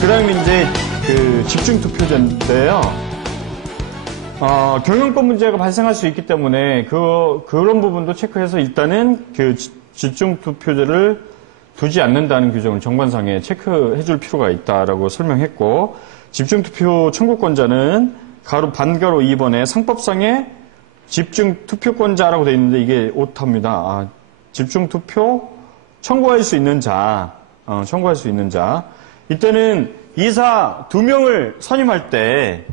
그다음에 이제 그 집중투표제인데요. 경영권 문제가 발생할 수 있기 때문에 그런 부분도 체크해서 일단은 그 집중투표제를 두지 않는다는 규정을 정관상에 체크해 줄 필요가 있다라고 설명했고, 집중투표 청구권자는 반가로 2번에 상법상에 집중투표권자라고 되어 있는데 이게 오타입니다. 집중투표 청구할 수 있는 자, 청구할 수 있는 자. 이때는 이사 2명을 선임할 때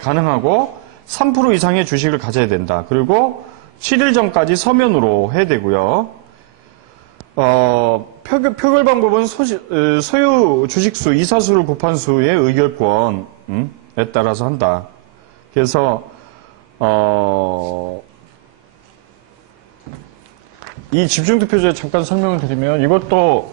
가능하고 3% 이상의 주식을 가져야 된다. 그리고 7일 전까지 서면으로 해야 되고요. 표결 방법은 소유 주식수, 이사수를 곱한 수의 의결권에 따라서 한다. 그래서 이 집중투표제 잠깐 설명을 드리면, 이것도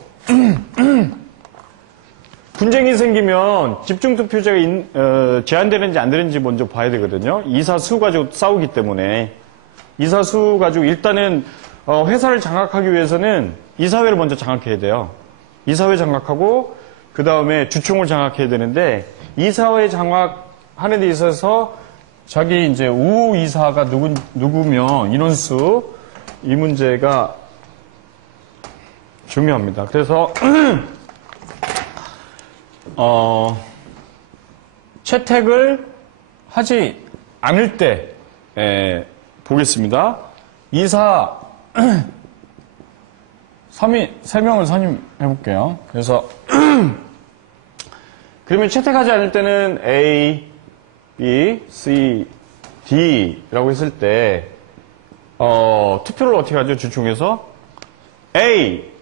분쟁이 생기면 집중투표제가 제한되는지 안 되는지 먼저 봐야 되거든요. 이사수 가지고 싸우기 때문에. 이사수 가지고 일단은 회사를 장악하기 위해서는 이사회를 먼저 장악해야 돼요. 이사회 장악하고 그 다음에 주총을 장악해야 되는데, 이사회 장악하는 데 있어서 자기 이제 우호 이사가 누구면 인원수, 이 문제가 중요합니다. 그래서 채택을 하지 않을 때 보겠습니다. 이사 3명을 선임해 볼게요. 그래서 그러면 채택하지 않을 때는 A, B, C, D라고 했을 때 투표를 어떻게 하죠? 주총에서 A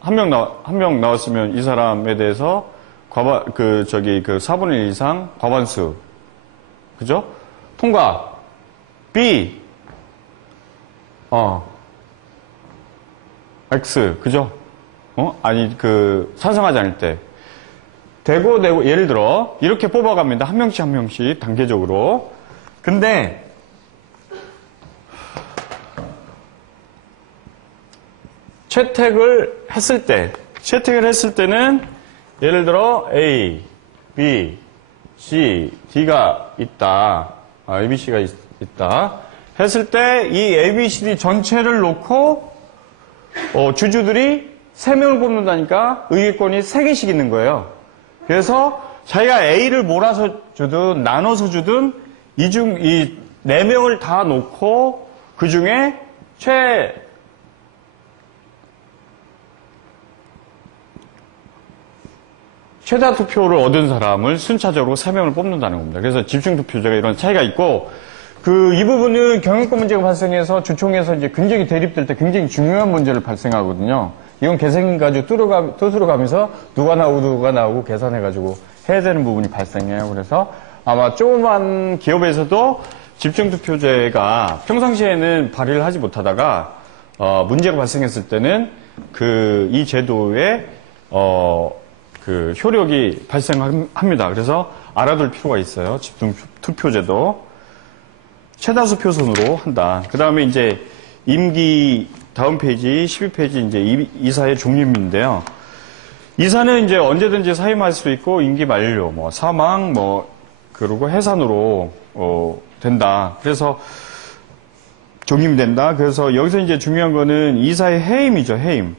한 명 나왔으면 이 사람에 대해서 4분의 1 이상 과반수. 그죠? 통과. B. X. 그죠? 찬성하지 않을 때. 되고, 예를 들어, 이렇게 뽑아갑니다. 한 명씩 단계적으로. 근데, 채택을 했을 때는, 예를 들어, A, B, C, D가 있다. A, B, C가 있다. 했을 때, 이 A, B, C, D 전체를 놓고, 주주들이 3명을 뽑는다니까 의결권이 3개씩 있는 거예요. 그래서 자기가 A를 몰아서 주든 나눠서 주든 이 4명을 다 놓고 그 중에 최다 투표를 얻은 사람을 순차적으로 3명을 뽑는다는 겁니다. 그래서 집중투표제가 이런 차이가 있고, 이 부분은 경영권 문제가 발생해서 주총에서 이제 굉장히 대립될 때 굉장히 중요한 문제를 발생하거든요. 이건 계산 가지고 뚜드러 가면서 누가 나오고 계산해가지고 해야 되는 부분이 발생해요. 그래서 아마 조그만 기업에서도 집중투표제가 평상시에는 발의를 하지 못하다가 문제가 발생했을 때는 이 제도의 효력이 발생합니다. 그래서 알아둘 필요가 있어요. 집중투표제도. 최다수 표선으로 한다. 그 다음에 이제 임기 다음 페이지 12페이지 이제 이사의 종류인데요. 이사는 이제 언제든지 사임할 수 있고 임기 만료, 사망, 그리고 해산으로 된다. 그래서 종임된다. 그래서 여기서 이제 중요한 거는 이사의 해임이죠. 해임.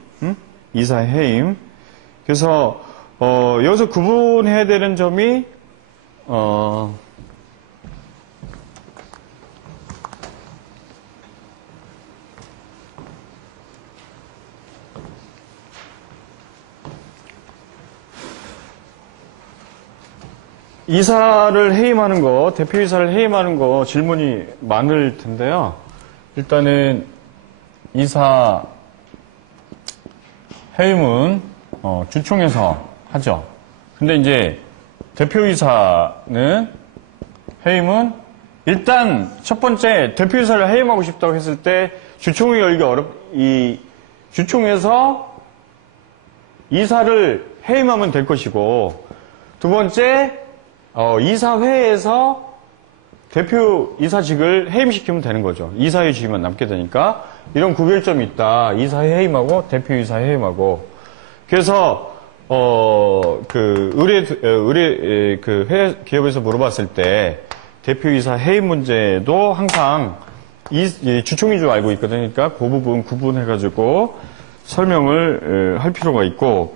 이사의 해임. 그래서 여기서 구분해야 되는 점이 이사를 해임하는 거, 대표이사를 해임하는 거 질문이 많을 텐데요. 일단은 이사 해임은 주총에서 하죠. 근데 이제 대표이사는 해임은 일단 첫 번째 대표이사를 해임하고 싶다고 했을 때 주총이 열기 주총에서 이사를 해임하면 될 것이고, 두 번째 이사회에서 대표이사직을 해임시키면 되는 거죠. 이사회 직위만 남게 되니까 이런 구별점이 있다. 이사회 해임하고 대표이사 해임하고. 그래서 기업에서 물어봤을 때 대표이사 해임 문제도 항상 주총인 줄 알고 있거든요. 그러니까 그 부분 구분해가지고 설명을 할 필요가 있고,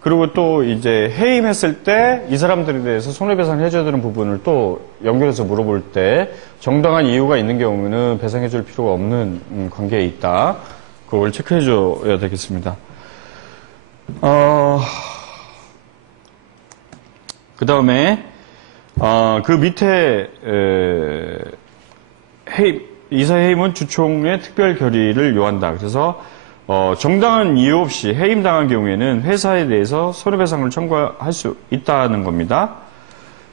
그리고 또 이제 해임했을 때 이 사람들에 대해서 손해배상을 해줘야 되는 부분을 또 연결해서 물어볼 때 정당한 이유가 있는 경우는 배상해줄 필요가 없는 관계에 있다. 그걸 체크해줘야 되겠습니다. 그 다음에 그 밑에 이사 해임은 주총의 특별 결의를 요한다. 그래서 정당한 이유 없이 해임당한 경우에는 회사에 대해서 손해배상을 청구할 수 있다는 겁니다.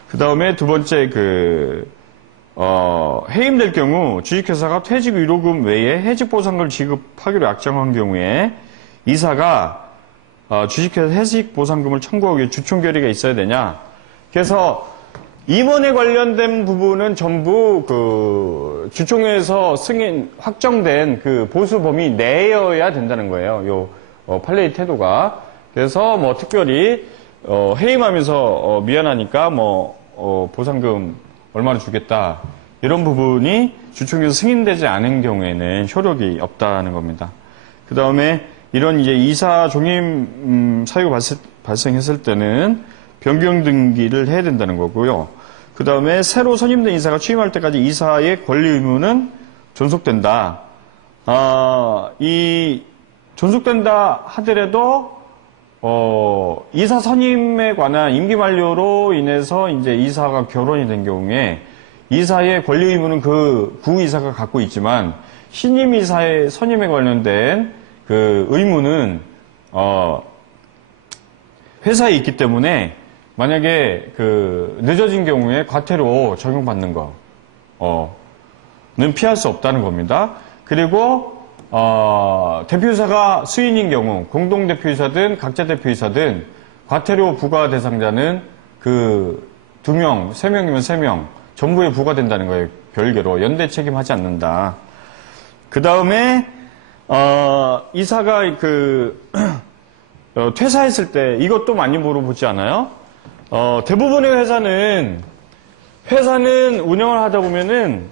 그 다음에 두 번째 해임될 경우 주식회사가 퇴직 위로금 외에 해직보상금을 지급하기로 약정한 경우에 이사가 주식회사 해직보상금을 청구하기 위해 주총 결의가 있어야 되냐. 그래서 임원에 관련된 부분은 전부 주총에서 승인 확정된 보수 범위 내여야 된다는 거예요. 판례의 태도가. 그래서 뭐 특별히 해임하면서 미안하니까 보상금 얼마나 주겠다. 이런 부분이 주총에서 승인되지 않은 경우에는 효력이 없다는 겁니다. 그 다음에 이런 이제 이사 종임 사유가 발생했을 때는 변경 등기를 해야 된다는 거고요. 그 다음에 새로 선임된 이사가 취임할 때까지 이사의 권리 의무는 존속된다. 이 존속된다 하더라도 이사 선임에 관한 임기 만료로 인해서 이제 이사가 결혼이 된 경우에 이사의 권리 의무는 그 구이사가 갖고 있지만 신임 이사의 선임에 관련된 그 의무는 회사에 있기 때문에 만약에 늦어진 경우에 과태료 적용받는 거는 피할 수 없다는 겁니다. 그리고 대표이사가 수인인 경우 공동대표이사든 각자 대표이사든 과태료 부과 대상자는 2명, 3명이면 3명 전부에 부과된다는 거예요. 별개로 연대 책임하지 않는다. 그 다음에 이사가 퇴사했을 때 이것도 많이 물어보지 않아요? 대부분의 회사는 운영을 하다 보면은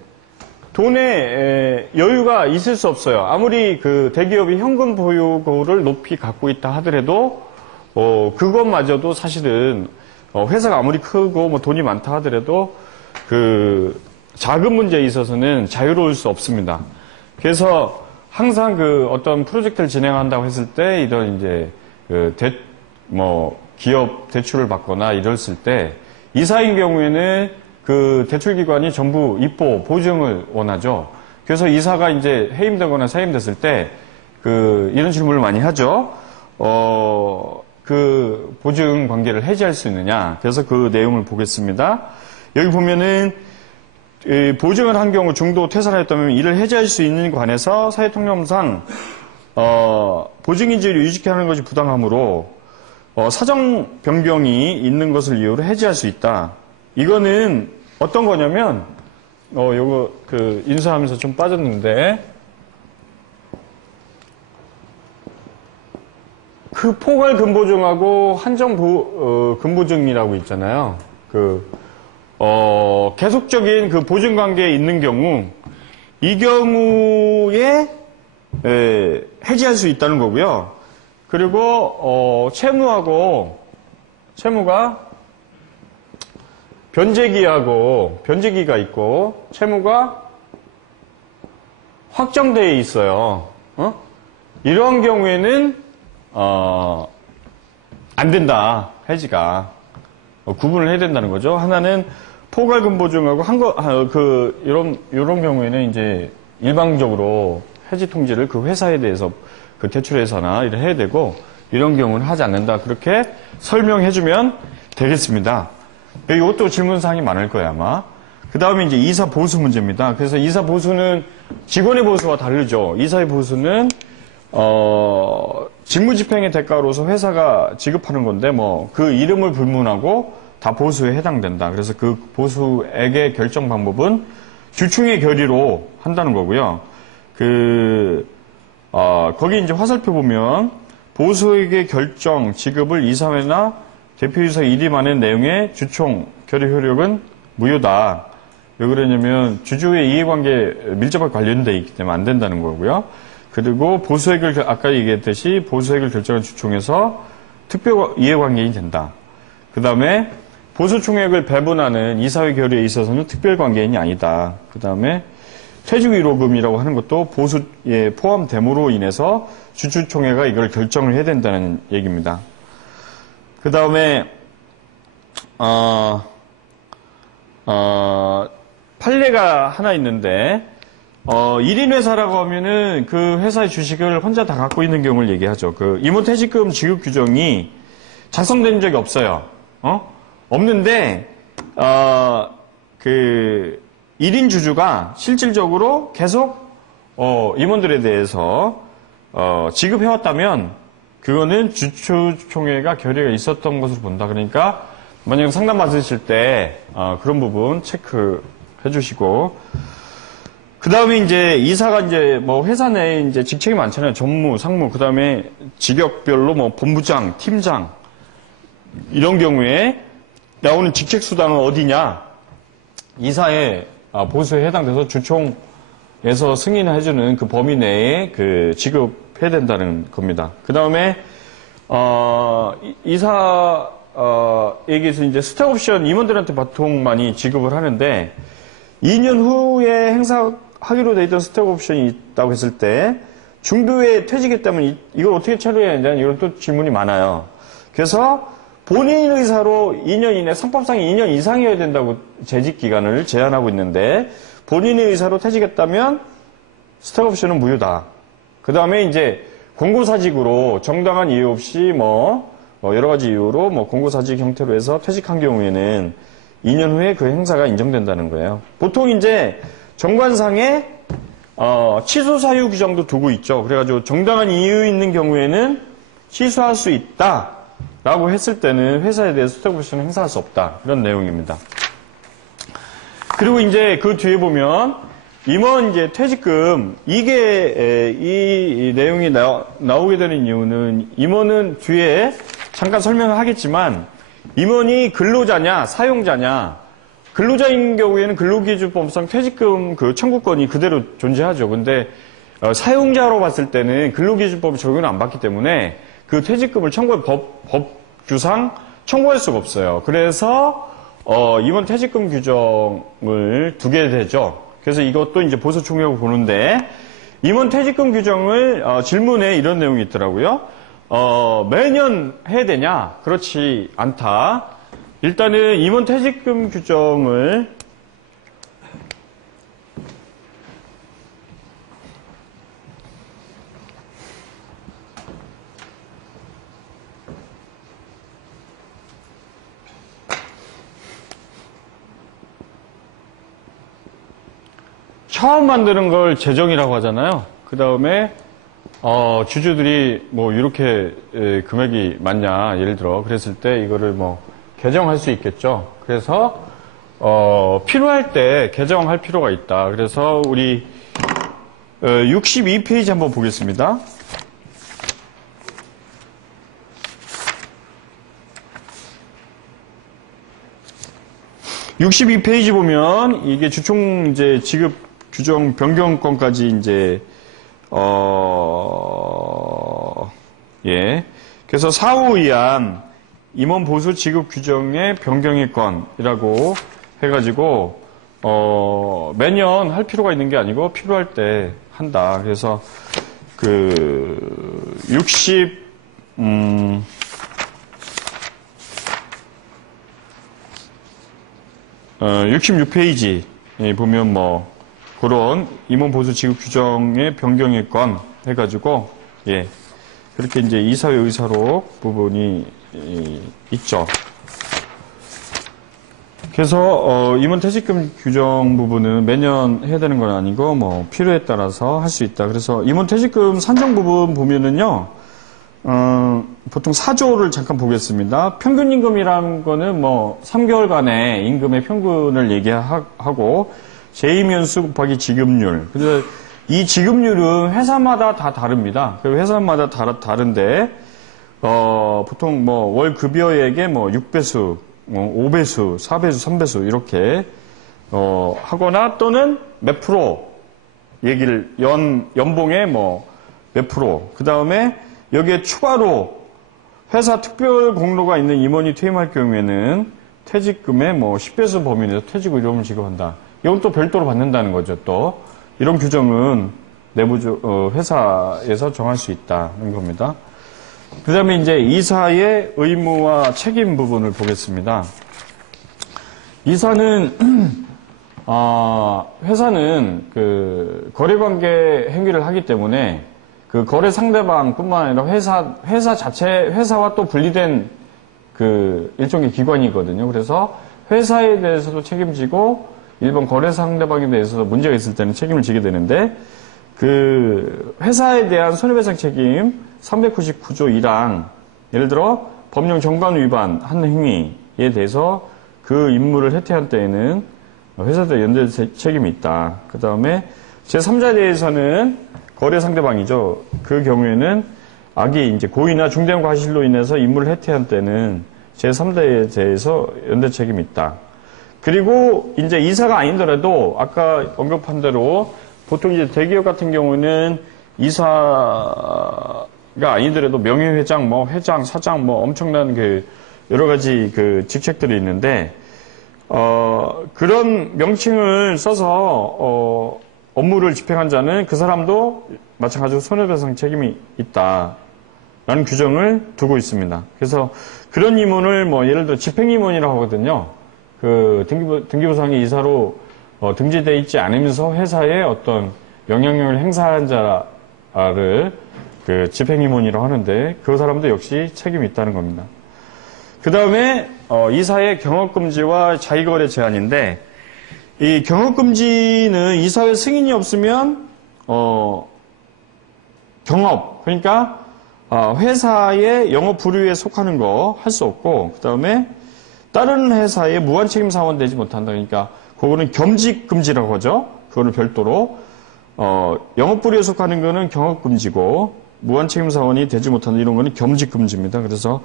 돈에 여유가 있을 수 없어요. 아무리 대기업이 현금 보유고를 높이 갖고 있다 하더라도 그것마저도 사실은 회사가 아무리 크고 뭐 돈이 많다 하더라도 자금 문제에 있어서는 자유로울 수 없습니다. 그래서 항상 어떤 프로젝트를 진행한다고 했을 때 이런 이제 기업 대출을 받거나 이랬을 때 이사인 경우에는 대출기관이 전부 입보, 보증을 원하죠. 그래서 이사가 이제 해임되거나 사임됐을 때 이런 질문을 많이 하죠. 보증 관계를 해지할 수 있느냐. 그래서 그 내용을 보겠습니다. 여기 보면은 보증을 한 경우 중도 퇴사를 했다면 이를 해지할 수 있는 관해서 사회통념상 보증인지를 유지케 하는 것이 부당하므로 사정 변경이 있는 것을 이유로 해지할 수 있다. 이거는 어떤 거냐면 요거 인수하면서 좀 빠졌는데 포괄 근보증하고 한정 근보증이라고 있잖아요. 계속적인 보증 관계에 있는 경우 이 경우에 해지할 수 있다는 거고요. 그리고 채무가 변제기가 있고 채무가 확정되어 있어요. 이러한 경우에는 안 된다. 해지가 구분을 해야 된다는 거죠. 하나는 포괄근보증하고 이런 경우에는 이제 일방적으로 해지 통지를 회사에 대해서 대출회사나 이렇게 해야 되고 이런 경우는 하지 않는다. 그렇게 설명해주면 되겠습니다. 이것도 질문사항이 많을 거예요, 아마. 그 다음에 이제 이사 보수 문제입니다. 그래서 이사 보수는 직원의 보수와 다르죠. 이사의 보수는, 직무집행의 대가로서 회사가 지급하는 건데, 그 이름을 불문하고 다 보수에 해당된다. 그래서 그 보수액의 결정 방법은 주총의 결의로 한다는 거고요. 거기 이제 화살표 보면 보수액의 결정, 지급을 이사회나 대표이사 일임하는 내용의 주총, 결의 효력은 무효다. 왜 그러냐면 주주의 이해관계에 밀접하게 관련되어 있기 때문에 안 된다는 거고요. 그리고 보수액을 아까 얘기했듯이 보수액을 결정한 주총에서 특별 이해관계인이 된다. 그 다음에 보수총액을 배분하는 이사회 결의에 있어서는 특별관계인이 아니다. 그 다음에 퇴직위로금이라고 하는 것도 보수에 포함됨으로 인해서 주주총회가 이걸 결정을 해야 된다는 얘기입니다. 그 다음에 판례가 하나 있는데 1인 회사라고 하면은 그 회사의 주식을 혼자 다 갖고 있는 경우를 얘기하죠. 그 임원퇴직금 지급 규정이 작성된 적이 없어요. 없는데 그 1인 주주가 실질적으로 계속 임원들에 대해서 지급해왔다면 그거는 주주총회가 결의가 있었던 것으로 본다. 그러니까 만약 상담 받으실 때 그런 부분 체크해 주시고, 그 다음에 이제 이사가 이제 뭐 회사 내에 이제 직책이 많잖아요. 전무, 상무, 그 다음에 직역별로 뭐 본부장, 팀장 이런 경우에 나오는 직책 수당은 어디냐? 이사의 보수에 해당돼서 주총에서 승인해주는 그 범위 내에 그 지급해야 된다는 겁니다. 그 다음에 이사에게서 이제 스톡옵션 임원들한테 보통 많이 지급을 하는데 2년 후에 행사하기로 돼 있던 스톡옵션이 있다고 했을 때 중도에 퇴직했다면 이걸 어떻게 처리해야 되냐 이런 또 질문이 많아요. 그래서 본인 의사로 2년 이내, 상법상 2년 이상이어야 된다고 재직 기간을 제한하고 있는데 본인의 의사로 퇴직했다면 스톡옵션은 무효다. 그 다음에 이제 공고사직으로 정당한 이유 없이 뭐 여러 가지 이유로 뭐 공고사직 형태로 해서 퇴직한 경우에는 2년 후에 그 행사가 인정된다는 거예요. 보통 이제 정관상에 취소 사유 규정도 두고 있죠. 그래가지고 정당한 이유 있는 경우에는 취소할 수 있다. 라고 했을 때는 회사에 대해서 스톡옵션을 행사할 수 없다. 이런 내용입니다. 그리고 이제 그 뒤에 보면 임원 이제 퇴직금 이게 이 내용이 나오게 되는 이유는 임원은 뒤에 잠깐 설명을 하겠지만 임원이 근로자냐 사용자냐 근로자인 경우에는 근로기준법상 퇴직금 그 청구권이 그대로 존재하죠. 근데 사용자로 봤을 때는 근로기준법이 적용을 안 받기 때문에 그 퇴직금을 법규상 청구할 수가 없어요. 그래서 임원 퇴직금 규정을 두게 되죠. 그래서 이것도 이제 보수총회라고 보는데 임원 퇴직금 규정을 질문에 이런 내용이 있더라고요. 매년 해야 되냐? 그렇지 않다. 일단은 임원 퇴직금 규정을 처음 만드는 걸 재정이라고 하잖아요. 그 다음에 주주들이 뭐 이렇게 금액이 많냐 예를 들어 그랬을 때 이거를 뭐 개정할 수 있겠죠. 그래서 필요할 때 개정할 필요가 있다. 그래서 우리 62페이지 한번 보겠습니다. 62페이지 보면 이게 주총 이제 지급 규정 변경권까지 이제 그래서 사후 의한 임원 보수 지급 규정의 변경의 건이라고 해가지고 매년 할 필요가 있는 게 아니고 필요할 때 한다. 그래서 그 66페이지 보면 뭐 그런 임원 보수 지급 규정의 변경의 건 해가지고 그렇게 이제 이사회 의사록 부분이 있죠. 그래서 임원 퇴직금 규정 부분은 매년 해야 되는 건 아니고 뭐 필요에 따라서 할 수 있다. 그래서 임원 퇴직금 산정 부분 보면은요. 보통 4조를 잠깐 보겠습니다. 평균 임금이라는 거는 뭐 3개월간의 임금의 평균을 얘기하고 제2면수 곱하기 지급률. 그래서 이 지급률은 회사마다 다 다릅니다. 그 회사마다 다른데 보통 뭐 월 급여액의 뭐 6배수, 5배수, 4배수, 3배수 이렇게 하거나 또는 몇 프로 얘기를 연봉의 뭐 몇 프로. 그다음에 여기에 추가로 회사 특별 공로가 있는 임원이 퇴임할 경우에는 퇴직금의 뭐 10배수 범위 내에서 퇴직 의료금을 지급한다. 이건 또 별도로 받는다는 거죠. 또 이런 규정은 내부 회사에서 정할 수 있다는 겁니다. 그 다음에 이제 이사의 의무와 책임 부분을 보겠습니다. 이사는 회사는 그 거래관계 행위를 하기 때문에 그 거래 상대방뿐만 아니라 회사 자체 회사와 또 분리된 그 일종의 기관이거든요. 그래서 회사에 대해서도 책임지고 일반 거래 상대방에 대해서도 문제가 있을 때는 책임을 지게 되는데 그 회사에 대한 손해배상 책임 399조 1항 예를 들어 법령 정관 위반한 행위에 대해서 그 임무를 해태한 때에는 회사에 연대 책임이 있다. 그 다음에 제3자에 대해서는 거래 상대방이죠. 그 경우에는 악이 이제 고의나 중대한 과실로 인해서 임무를 해태한 때는 제3자에 대해서 연대 책임이 있다. 그리고 이제 이사가 아니더라도 아까 언급한 대로 보통 이제 대기업 같은 경우는 이사가 아니더라도 명예회장, 뭐 회장, 사장, 뭐 엄청난 그 여러 가지 그 직책들이 있는데 그런 명칭을 써서 업무를 집행한 자는 그 사람도 마찬가지로 손해배상 책임이 있다라는 규정을 두고 있습니다. 그래서 그런 임원을 뭐 예를 들어 집행임원이라고 하거든요. 그 등기부상의 이사로 등재되어 있지 않으면서 회사에 어떤 영향력을 행사한 자를 그 집행임원이라고 하는데 그 사람도 역시 책임이 있다는 겁니다. 그 다음에 이사의 경업금지와 자기거래 제한인데 이 경업금지는 이사회 승인이 없으면 경업 그러니까 회사의 영업 부류에 속하는 거 할 수 없고 그 다음에 다른 회사의 무한책임 사원 되지 못한다. 그러니까 그거는 겸직금지라고 하죠. 그거는 별도로 영업 부류에 속하는 거는 경업금지고 무한책임 사원이 되지 못한다. 이런 거는 겸직금지입니다. 그래서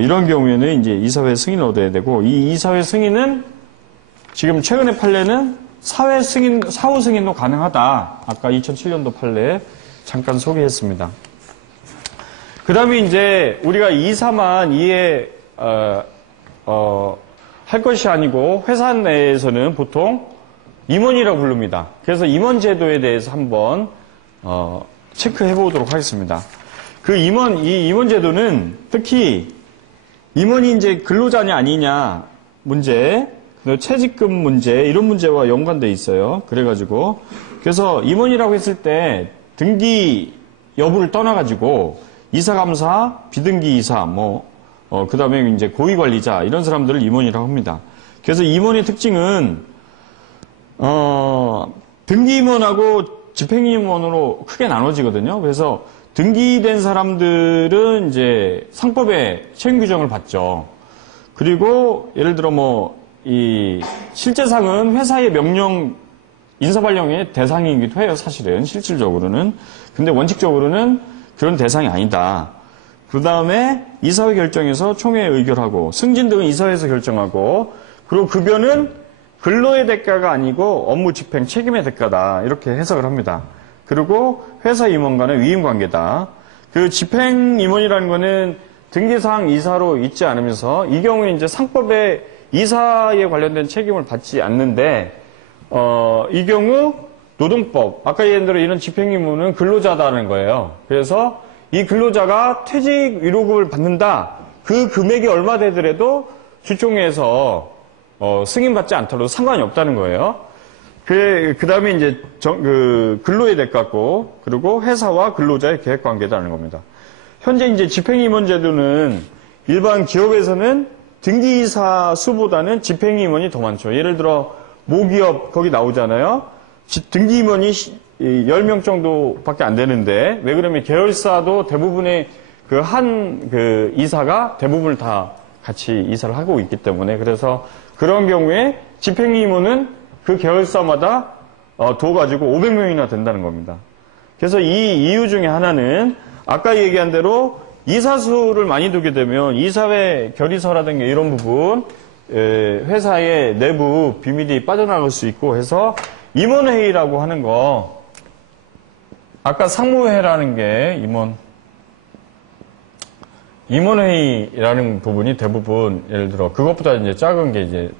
이런 경우에는 이제 이사회 승인을 얻어야 되고 이 이사회 승인은 지금 최근의 판례는 사후 승인도 가능하다. 아까 2007년도 판례 잠깐 소개했습니다. 그 다음에 이제 우리가 이사만 할 것이 아니고 회사 내에서는 보통 임원이라고 부릅니다. 그래서 임원 제도에 대해서 한번 체크해 보도록 하겠습니다. 이 임원 제도는 특히 임원이 이제 근로자냐 아니냐 문제, 퇴직금 문제 이런 문제와 연관돼 있어요. 그래서 임원이라고 했을 때 등기 여부를 떠나가지고 이사감사, 비등기 이사, 그 다음에 이제 고위관리자 이런 사람들을 임원이라고 합니다. 그래서 임원의 특징은 등기임원하고 집행임원으로 크게 나눠지거든요. 그래서 등기된 사람들은 이제 상법의 책임 규정을 받죠. 그리고 예를 들어 이 실제상은 회사의 명령 인사발령의 대상이기도 해요. 사실은 실질적으로는. 근데 원칙적으로는 그런 대상이 아니다. 그 다음에 이사회 결정에서 총회 의결하고 승진 등은 이사회에서 결정하고 그리고 급여는 근로의 대가가 아니고 업무 집행 책임의 대가다. 이렇게 해석을 합니다. 그리고 회사 임원 간의 위임 관계다. 그 집행 임원이라는 거는 등기상 이사로 있지 않으면서 이 경우에 이제 상법에 이사에 관련된 책임을 받지 않는데 이 경우 노동법 아까 예를 들어 이런 집행임원은 근로자다는 거예요. 그래서 이 근로자가 퇴직 위로금을 받는다. 그 금액이 얼마 되더라도 주총회에서 승인받지 않더라도 상관이 없다는 거예요. 그 다음에 이제 근로의 대가고 그리고 회사와 근로자의 계획 관계다는 겁니다. 현재 이제 집행임원 제도는 일반 기업에서는 등기이사 수보다는 집행임원이 더 많죠. 예를 들어 모기업 거기 나오잖아요. 등기임원이 10명 정도밖에 안 되는데 왜 그러면 계열사도 대부분의 그 이사가 대부분을 다 같이 이사를 하고 있기 때문에 그래서 그런 경우에 집행임원은 그 계열사마다 둬가지고 500명이나 된다는 겁니다. 그래서 이 이유 중에 하나는 아까 얘기한 대로 이사수를 많이 두게 되면 이사회 결의서라든가 이런 부분, 회사의 내부 비밀이 빠져나갈 수 있고 해서 임원회의라고 하는 거, 아까 상무회라는 게 임원회의라는 부분이 대부분 예를 들어 그것보다 이제 작은 게 이제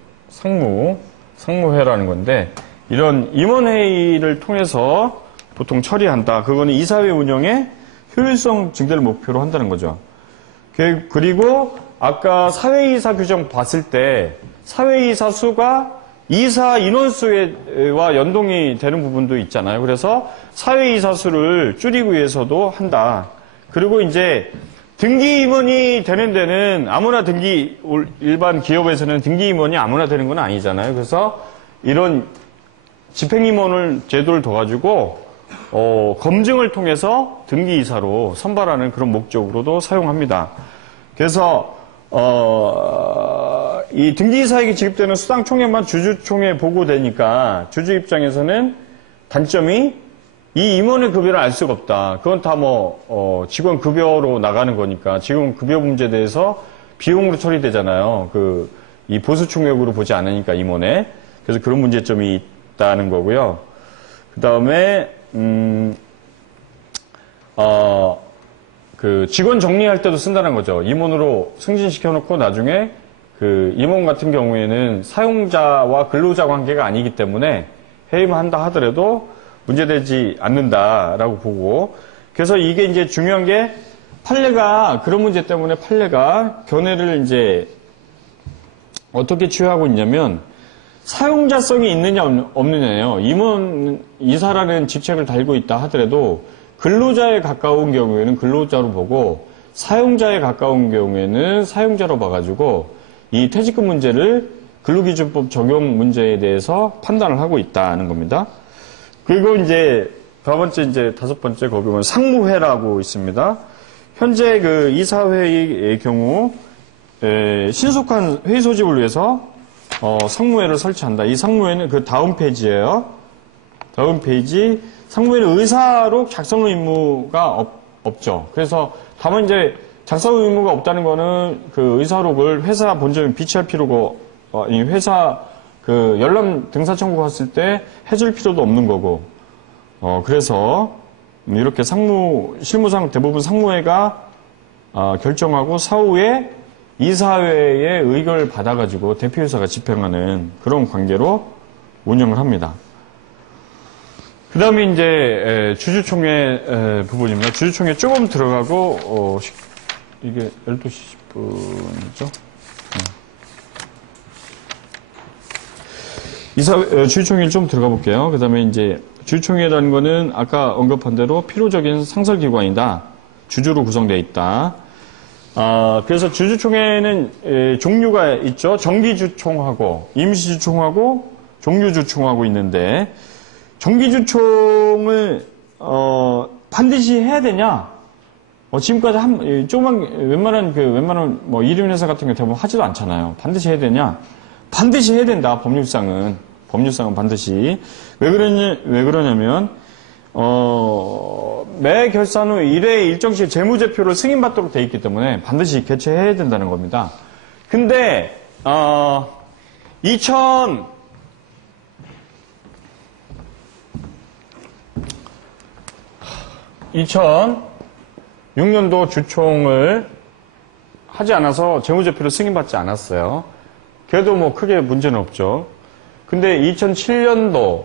상무회라는 건데, 이런 임원회의를 통해서 보통 처리한다. 그거는 이사회 운영의 효율성 증대를 목표로 한다는 거죠. 그리고 아까 사회이사 규정 봤을 때 사회이사 수가 이사 인원수와 연동이 되는 부분도 있잖아요. 그래서 사회이사 수를 줄이기 위해서도 한다. 그리고 이제 등기 임원이 되는 데는 아무나 일반 기업에서는 등기 임원이 아무나 되는 건 아니잖아요. 그래서 이런 집행임원을 제도를 둬가지고 검증을 통해서 등기이사로 선발하는 그런 목적으로도 사용합니다. 그래서 이 등기이사에게 지급되는 수당 총액만 주주총회에 보고되니까 주주 입장에서는 단점이 이 임원의 급여를 알 수가 없다. 그건 다 직원 급여로 나가는 거니까 직원 급여 문제에 대해서 비용으로 처리되잖아요. 이 보수 총액으로 보지 않으니까 임원에. 그래서 그런 문제점이 있다는 거고요. 그 다음에 직원 정리할 때도 쓴다는 거죠. 임원으로 승진시켜놓고 나중에 임원 같은 경우에는 사용자와 근로자 관계가 아니기 때문에 해임을 한다 하더라도 문제되지 않는다라고 보고, 그래서 이게 이제 중요한 게 그런 문제 때문에 판례가 견해를 이제 어떻게 취하고 있냐면 사용자성이 있느냐 없느냐예요. 이사라는 직책을 달고 있다 하더라도 근로자에 가까운 경우에는 근로자로 보고 사용자에 가까운 경우에는 사용자로 봐가지고 이 퇴직금 문제를 근로기준법 적용 문제에 대해서 판단을 하고 있다는 겁니다. 그리고 이제 다섯 번째 거기 보면 상무회라고 있습니다. 현재 이사회의 경우 신속한 회의 소집을 위해서 상무회를 설치한다. 이 상무회는 다음 페이지예요. 다음 페이지. 상무회는 의사록 작성 의무가 없죠. 그래서 다만 이제 작성 의무가 없다는 거는 의사록을 회사 본점에 비치할 필요가, 회사 열람 등사 청구 갔을 때 해줄 필요도 없는 거고. 그래서 이렇게 실무상 대부분 상무회가 결정하고 사후에 이사회의 의결을 받아가지고 대표이사가 집행하는 그런 관계로 운영을 합니다. 그 다음에 이제 주주총회 부분입니다. 주주총회 조금 들어가고 이게 12시 10분이죠. 주주총회를 좀 들어가 볼게요. 그 다음에 이제 주주총회라는 거는 아까 언급한 대로 필요적인 상설기관이다. 주주로 구성되어 있다. 그래서 주주총회는 종류가 있죠. 정기주총하고 임시주총하고 종류주총하고 있는데, 정기주총을 반드시 해야 되냐? 지금까지 웬만한 이름 회사 같은 경우 대부분 하지도 않잖아요. 반드시 해야 되냐? 반드시 해야 된다. 법률상은 반드시. 왜 그러냐면 매 결산 후 1회 일정 시 재무제표를 승인받도록 되어 있기 때문에 반드시 개최해야 된다는 겁니다. 근데 2006년도 주총을 하지 않아서 재무제표를 승인받지 않았어요. 그래도 크게 문제는 없죠. 근데 2007년도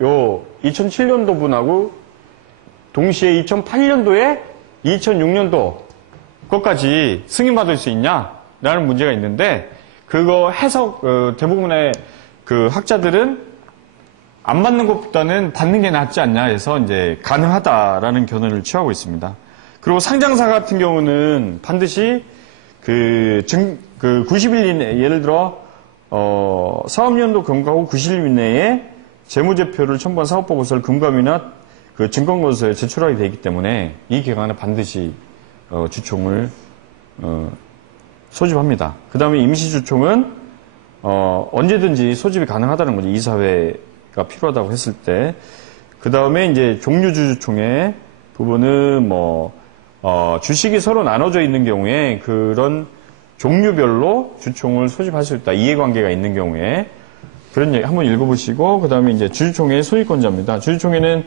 2007년도 분하고 동시에 2008년도에 2006년도 것까지 승인받을 수 있냐라는 문제가 있는데, 그거 대부분의 학자들은 안 받는 것보다는 받는 게 낫지 않냐 해서 이제 가능하다라는 견해를 취하고 있습니다. 그리고 상장사 같은 경우는 반드시 90일 이내, 예를 들어 사업연도 경과 후 90일 이내에 재무제표를 첨부한 사업보고서를 금감이나 증권거래소에 제출하게 되기 때문에 이 기간에 반드시 주총을 소집합니다. 그 다음에 임시주총은 언제든지 소집이 가능하다는 거죠. 이사회가 필요하다고 했을 때. 그 다음에 이제 종류주주총회 부분은 주식이 서로 나눠져 있는 경우에 그런 종류별로 주총을 소집할 수 있다. 이해관계가 있는 경우에 그런 얘기 한번 읽어보시고 그 다음에 이제 주주총회의 소유권자입니다. 주주총회는